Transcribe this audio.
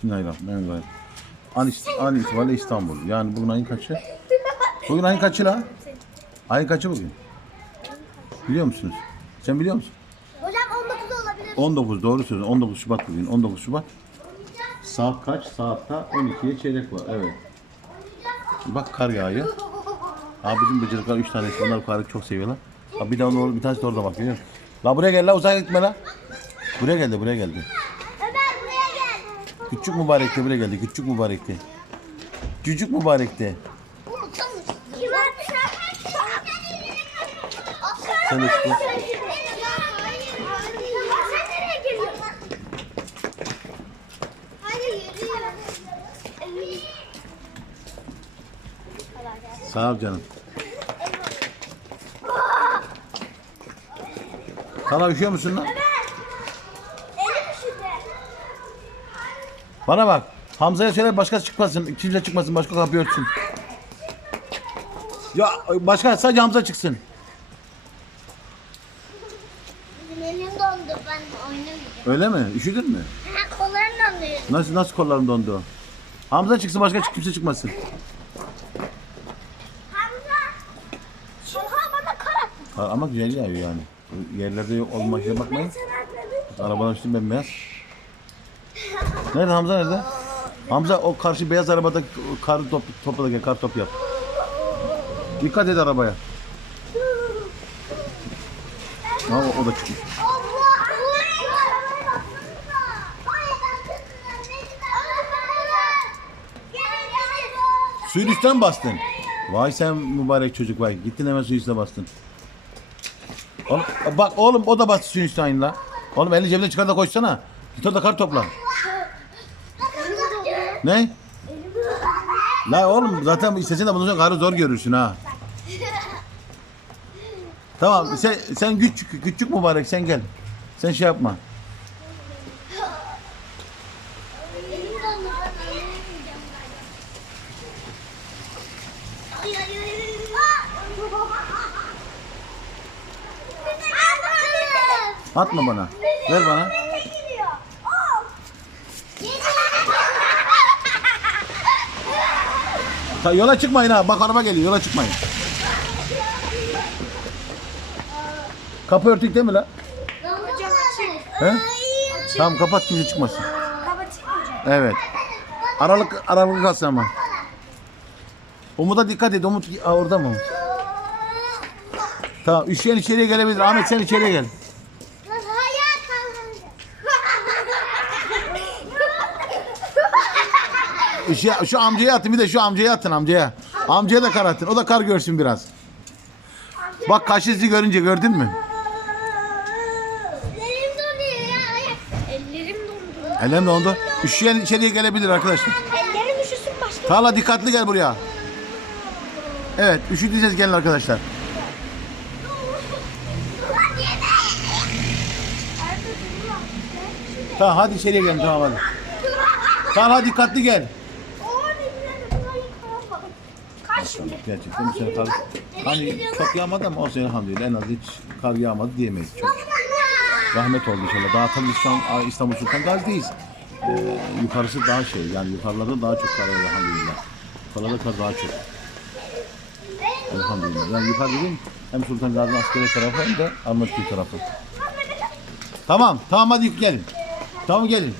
Bismillahirrahmanirrahim. An, an itibariyle İstanbul. Yani bugün ayın kaçı? Bugün ayın kaçı la? Ayın kaçı bugün? Biliyor musunuz? Sen biliyor musun? Hocam 19 olabilir. 19 doğru söylüyorsun. 19 Şubat bugün. 19 Şubat. Saat kaç? Saatte 12'ye çeyrek var. Evet. Bak kar yağıyor. Abi bizim bıcırıklar 3 tanesi. Onlar karı çok seviyorlar. Abi bir de onu, bir tanesi de orada bak görüyor musun? La buraya gel la uzaya gitme la. Buraya geldi buraya geldi. Küçük mübarekte buraya geldi. Küçük mübarekte. Cücük mübarekte. Sen yürüyor. Sağ ol canım. Sana üşüyor musun lan? Bana bak. Hamza'ya söyle başka çıkmasın. Kimse çıkmasın. Başka kapı örtsün. Ya başka sadece Hamza çıksın. Benim dondu. Ben oynamayacağım. Öyle mi? Üşüdün mü? Ha kollarım dondu. Nasıl nasıl kollarım dondu? Hamza çıksın başka kimse çıkmasın. Hamza. Oha bana. Ha, Ama güzel yağıyor yani. Yerlerde yok olma şeye bakmayın. Sen Arabanın üstü bembeyaz. Nerede Hamza nerede? Hamza o karşı beyaz arabada kar top topla gel kar top yap. Dikkat et arabaya. Ha, o, da çıkmış. Suyun üstüne mi bastın? Vay sen mübarek çocuk vay. Gittin hemen suyun üstüne bastın. Oğlum, bak oğlum o da bastı suyun üstüne aynı la. Oğlum elini cebine çıkar da koşsana. Git orada kar topla. Ne? La oğlum zaten istesen de bundan sonra karı zor görürsün ha. Tamam sen sen küçük küçük mübarek sen gel. Sen şey yapma. Atma bana. Ver bana. Ta, yola çıkmayın ha. Bak araba geliyor. Yola çıkmayın. Kapı örtük değil mi la? He? Tamam kapat kimse çıkmasın. Evet. Aralık aralık kalsın ama. Umut'a dikkat et. Umut Aa, orada mı? Tamam. Üşüyen içeriye gelebilir. Ahmet sen içeriye gel. Şu, şu amcaya atın bir de şu amcaya atın amcaya. Amcaya da kar atın. O da kar görsün biraz. Bak kaş izi görünce gördün mü? Ellerim donuyor ya. Ellerim dondu. Elem ne oldu? Üşüyen içeriye gelebilir arkadaşlar. Ellerim üşüsün başka. Tala dikkatli gel buraya. Evet üşüdüyseniz gelin arkadaşlar. Tamam hadi içeriye gelin tamam hadi. Tamam hadi dikkatli gel. Şimdi? Gerçekten bu sene kar hani çok yağmadı ama o sene elhamdülillah en az hiç kar yağmadı diyemeyiz. Çok rahmet oldu inşallah. Daha şu an İstanbul Sultan Gazi'deyiz. Ee, yukarısı daha şey yani yukarılarda daha çok kar var elhamdülillah. Yukarıda kar daha çok. Elhamdülillah. Yani yukarı dediğim hem Sultan Gazi askeri tarafı hem de Arnavutköy tarafı. Tamam, tamam hadi gelin. Tamam gelin.